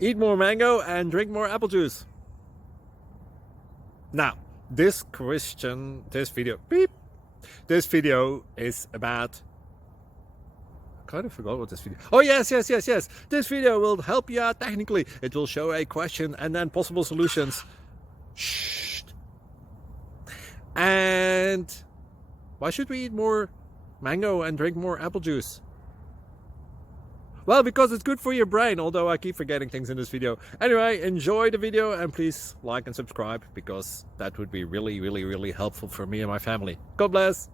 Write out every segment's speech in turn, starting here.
Eat more mango and drink more apple juice. Now, this video is about, I kind of forgot what this video. Oh, yes. This video will help you out technically. It will show a question and then possible solutions. Shh. And why should we eat more mango and drink more apple juice? Well, because it's good for your brain, although I keep forgetting things in this video. Anyway, enjoy the video and please like and subscribe, because that would be really helpful for me and my family. God bless!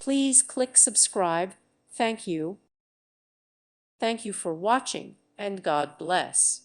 Please click subscribe. Thank you. Thank you for watching, and God bless.